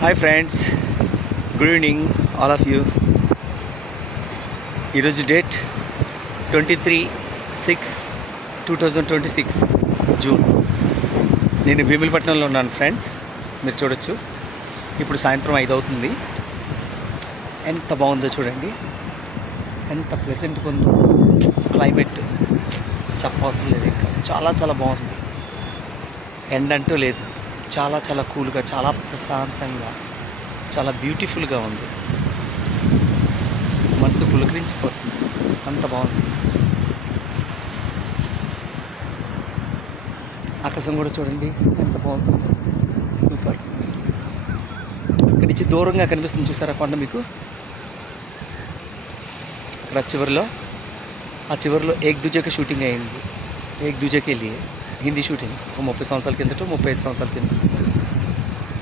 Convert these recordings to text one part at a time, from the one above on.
Hi friends, good evening all of you. ఈరోజు date 23/6/2026 June. నేను భీమిలిపట్నంలో ఉన్నాను ఫ్రెండ్స్. మీరు చూడొచ్చు, ఇప్పుడు సాయంత్రం 5 అవుతుంది. ఎంత బాగుందో చూడండి, ఎంత ప్లెజెంట్గా ఉందో క్లైమేట్. చెప్పవసరం లేదు, ఇంకా చాలా చాలా బాగుంది. ఎండ అంటూ లేదు, చాలా చాలా కూల్గా, చాలా ప్రశాంతంగా, చాలా బ్యూటిఫుల్గా ఉంది. మనసు పులకరించిపోతుంది, అంత బాగుంది. ఆకాశం కూడా చూడండి ఎంత బాగుంది, సూపర్. అక్కడి నుంచి దూరంగా కనిపిస్తుంది చూసారా కొండ మీకు. అక్కడ ఆ చివరిలో ఏక్ దూజేకి షూటింగ్ అయింది. ఏక్ దూజేకి వెళ్ళి హిందీ షూటింగ్ 30 సంవత్సరాల కిందట, 35 సంవత్సరాల కిందట.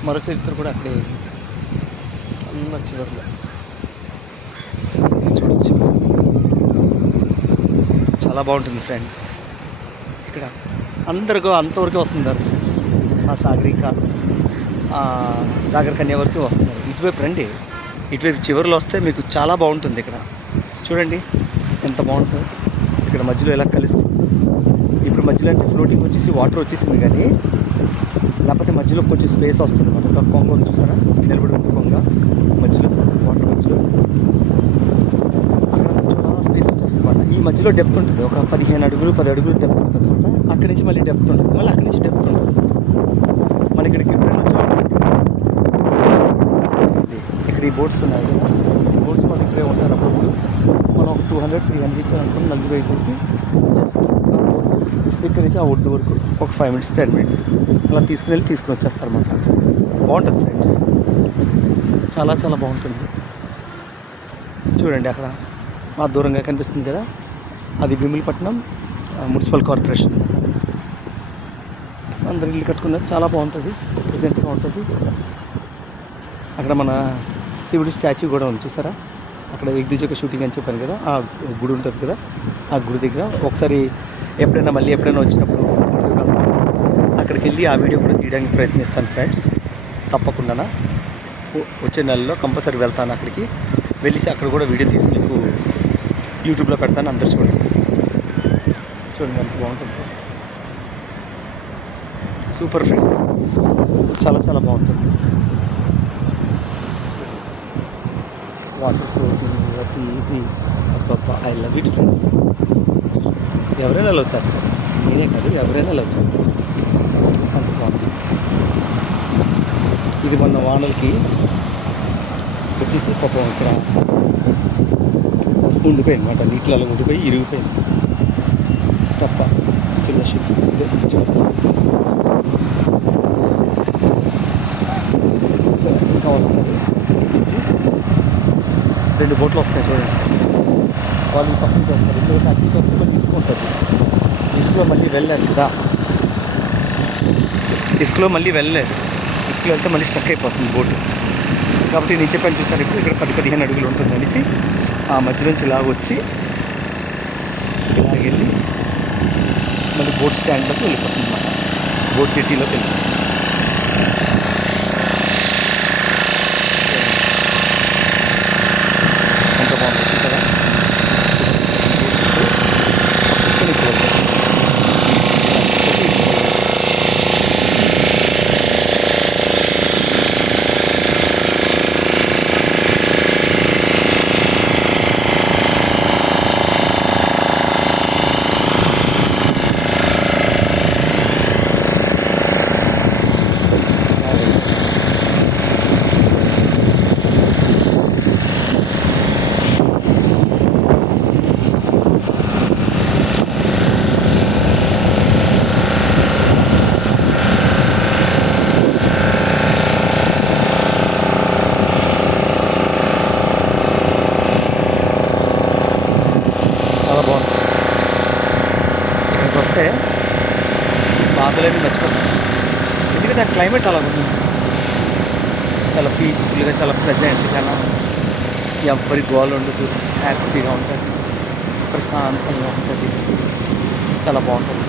మరో చరిత్ర కూడా అక్కడే అన్న చివరిలో చూడొచ్చు. చాలా బాగుంటుంది ఫ్రెండ్స్. ఇక్కడ అంతవరకు వస్తున్నారు ఫ్రెండ్స్. ఆ సాగర్ కన్య వరకు వస్తున్నారు. ఇటువైపు రండి, ఇటువైపు చివరిలో వస్తే మీకు చాలా బాగుంటుంది. ఇక్కడ చూడండి ఎంత బాగుంటుంది. ఇక్కడ మధ్యలో ఎలా కలుస్తుంది. ఇప్పుడు మధ్యలో అంటే ఫ్లోటింగ్ వచ్చేసి వాటర్ వచ్చేసింది, కానీ లేకపోతే మధ్యలో కొంచెం స్పేస్ వస్తుంది. మనకు కొంగ ఉంది చూసారా, నిలబడి ఉంది కొంగ మధ్యలో, వాటర్ మధ్యలో. అక్కడ చాలా స్పేస్ వచ్చేస్తుంది అనమాట. ఈ మధ్యలో డెప్త్ ఉంటుంది, ఒక 15 అడుగులు 10 అడుగులు డెప్త్ ఉంటుంది అనమాట. అక్కడి నుంచి మళ్ళీ డెప్త్ ఉంటుంది, మళ్ళీ అక్కడి నుంచి డెప్త్ ఉంటుంది. మన ఇక్కడికి ఎప్పుడైనా వచ్చాం, ఇక్కడ ఈ బోట్స్ ఉన్నాయి కదా, ఈ బోట్స్ మనకి ఇక్కడే ఉంటారు. అప్పుడు మనం ఒక 200-300 ఇచ్చారనుకుని 40 జస్ట్ ఇక్కడి నుంచి ఆ ఒడ్డు వరకు ఒక 5 minutes 10 minutes అలా తీసుకుని వచ్చేస్తారు అన్నమాట. బాగుంటుంది ఫ్రెండ్స్, చాలా చాలా బాగుంటుంది. చూడండి అక్కడ మా దూరంగా కనిపిస్తుంది కదా, అది భీమిలిపట్నం మున్సిపల్ కార్పొరేషన్. అందరు ఇల్లు కట్టుకున్నారు, చాలా బాగుంటుంది, ప్రెజెంట్గా ఉంటుంది. అక్కడ మన శివుడి స్టాచ్యూ కూడా ఉంది చూసారా. అక్కడ ఏక్ దూజేకి షూటింగ్ అని చెప్పాను కదా, ఆ గుడి ఉంటుంది కదా, ఆ గుడి దగ్గర ఒకసారి ఎప్పుడైనా వచ్చినప్పుడు అక్కడికి వెళ్ళి ఆ వీడియో కూడా తీయడానికి ప్రయత్నిస్తాను ఫ్రెండ్స్. తప్పకుండా వచ్చే నెలలో కంపల్సరీ వెళ్తాను. అక్కడికి వెళ్ళేసి అక్కడ కూడా వీడియో తీసి మీకు యూట్యూబ్లో పెడతాను. అందరు చూడండి ఎంత బాగుంటుంది. సూపర్ ఫ్రెండ్స్, చాలా చాలా బాగుంటుంది. వాటర్ ఫ్లోటింగ్ ఇది అబ్బబ్బా, ఐ లవ్ ఇట్ ఫ్రెండ్స్. ఎవరైనా లవ్ చేస్తారు, నేనే కాదు, ఎవరైనా లవ్ చేస్తారు. అంత బాగుంది. ఇది మొన్న వానలకి వచ్చేసి పాపం ఇక్కడ ఉండిపోయింది అనమాట, నీటిలో ఉండిపోయి ఇరిగిపోయింది తప్ప. చిన్న షిప్ ఇంకా వస్తున్నారు. నుంచి 2 బోట్లు వస్తాయి చూడండి. వాళ్ళు పక్కన చేస్తారు, ఎందుకంటే అక్కడి నుంచి వస్తే తీసుకుంటుంది. ఇసుకలో మళ్ళీ వెళ్ళారు కదా, ఇసుకలో వెళ్తే మళ్ళీ స్టక్ అయిపోతుంది బోటు. కాబట్టి నేను చెప్పాను చూసాను, ఇప్పుడు ఇక్కడ 10-15 అడుగులు ఉంటుంది అనేసి ఆ మధ్య నుంచి ఇలాగొచ్చి ఇలాగెళ్ళి మళ్ళీ బోట్ స్టాండ్లోకి వెళ్ళిపోతుంది అన్నమాట, బోట్ జెట్టీలోకి వెళ్తుంది. ఎంత బాగుంది చూసారా. చాలా బాగుంటుంది. ఇక్కడికి వస్తే బాధలేని మర్చిపోతుంది, ఎందుకంటే ఆ క్లైమేట్ అలా ఉంది. చాలా పీస్ఫుల్గా, చాలా ప్లెజెంట్గా, ఎవ్వరి గోల్ ఉండదు, హ్యాపీగా ఉంటుంది, ప్రశాంతంగా ఉంటుంది, చాలా బాగుంటుంది.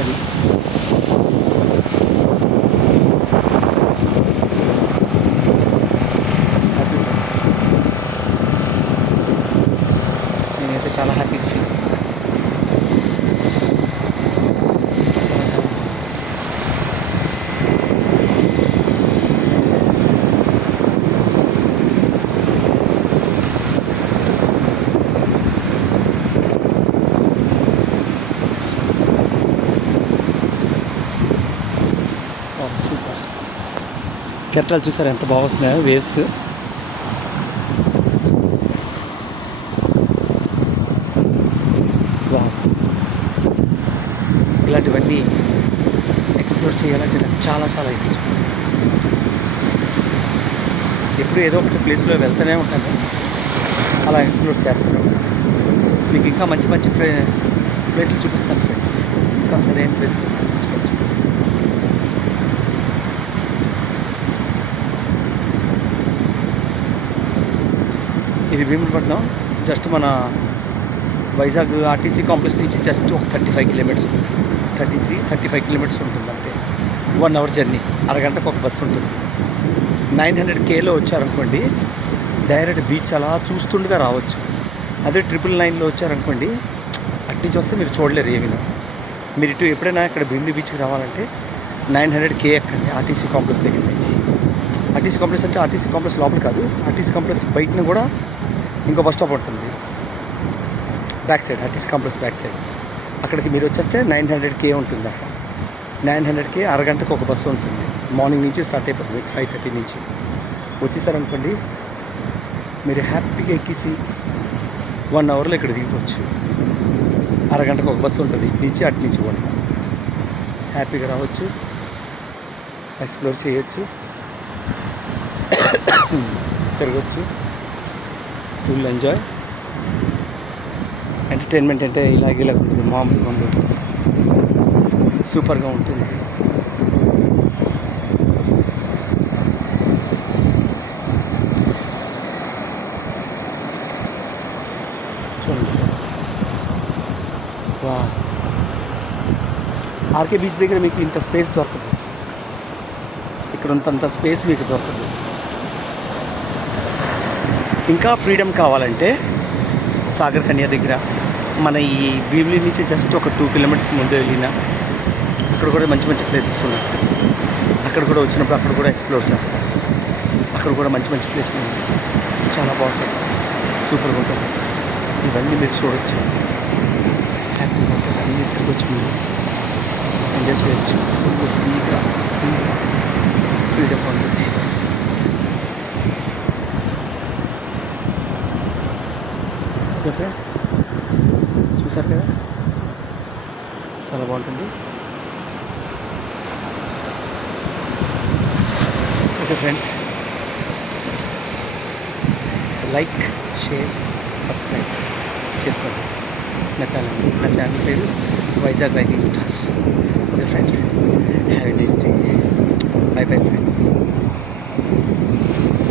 అది సూపర్. కెరటాలు చూసారు ఎంత బాగా వస్తున్నాయో వేవ్స్. ఇలాంటివన్నీ ఎక్స్ప్లోర్ చేయాలంటే నాకు చాలా చాలా ఇష్టం. ఎప్పుడు ఏదో ఒకటి ప్లేస్లో వెళ్తూనే ఉంటాను, అలా ఎక్స్ప్లోర్ చేస్తాను. మీకు ఇంకా మంచి మంచి ప్లేస్లు చూపిస్తాను ఫ్రెండ్స్. ఇంకా సరైన ప్లేస్లు మంచి మంచి. ఇది భీమునిపట్నం, జస్ట్ మన వైజాగ్ ఆర్టీసీ కాంప్లెక్స్ నుంచి జస్ట్ ఒక 35 కిలోమీటర్స్, 35 కిలోమీటర్స్ ఉంటుంది అంతే. 1 అవర్ జర్నీ, అరగంటకు ఒక బస్సు ఉంటుంది. 900Kలో వచ్చారనుకోండి డైరెక్ట్ బీచ్ అలా చూస్తుండగా రావచ్చు. అదే 999లో వచ్చారనుకోండి అటు నుంచి వస్తే మీరు చూడలేరు ఏమీ. మీరు ఇటు ఎప్పుడైనా ఇక్కడ భీమిలి బీచ్కి రావాలంటే 900K ఎక్కండి ఆర్టీసీ కాంప్లెక్స్ దగ్గర నుంచి. ఆర్టీసీ కాంప్లెక్స్ అంటే ఆర్టీసీ కాంప్లెక్స్ లోపల కాదు, ఆర్టీసీ కాంప్లెక్స్ బయటను కూడా ఇంకో బస్ స్టాప్ ఉంటుంది back side, RTC complex back side. అక్కడికి మీరు వచ్చేస్తే 900K ఉంటుంది. అక్కడ 900K అరగంటకు ఒక బస్సు ఉంటుంది. మార్నింగ్ నుంచి స్టార్ట్ అయిపోతుంది మీకు 5:30 నుంచి. వచ్చేసారనుకోండి మీరు హ్యాపీగా ఎక్కేసి 1 అవర్లో ఇక్కడ దిగిపోవచ్చు. అరగంటకు ఒక బస్సు ఉంటుంది ఇటు నుంచి అటు నుంచి కూడా. హ్యాపీగా రావచ్చు, ఎక్స్ప్లోర్ చేయొచ్చు, తిరగచ్చు, ఫుల్ ఎంజాయ్. ఎంటర్టైన్మెంట్ అంటే ఇలాగ ఉంటుంది, మామూలుగా ఉండదు, సూపర్గా ఉంటుంది. చూడండి ఫ్రెండ్స్, ఆర్కే బీచ్ దగ్గర మీకు ఇంత స్పేస్ దొరకదు, ఇక్కడ అంత స్పేస్ మీకు దొరకదు. ఇంకా ఫ్రీడమ్ కావాలంటే సాగర్ కన్యా దగ్గర మన ఈ భీమిలి నుంచి జస్ట్ ఒక 2 కిలోమీటర్స్ ముందు వెళ్ళినా అక్కడ కూడా మంచి మంచి ప్లేసెస్ ఉన్నాయి. అక్కడ కూడా వచ్చినప్పుడు అక్కడ కూడా ఎక్స్ప్లోర్ చేస్తాను. అక్కడ కూడా మంచి మంచి ప్లేసెస్ ఉన్నాయి, చాలా బాగుంటుంది, సూపర్గా ఉంటుంది. ఇవన్నీ మీరు చూడొచ్చు, హ్యాపీగా ఉంటుంది. అన్నీ తిరగచ్చు, మీరు ఎంజాయ్ చేయొచ్చు, ఫుల్ ఫ్రీడమ్ ఉంటుంది. ఓకే ఫ్రెండ్స్, చూసారు కదా, చాలా బాగుంటుంది. Okay friends, like, share, subscribe చేసుకోండి నా ఛానల్ పేరు Vizag rising star. Okay friends, have a nice day. Bye bye friends.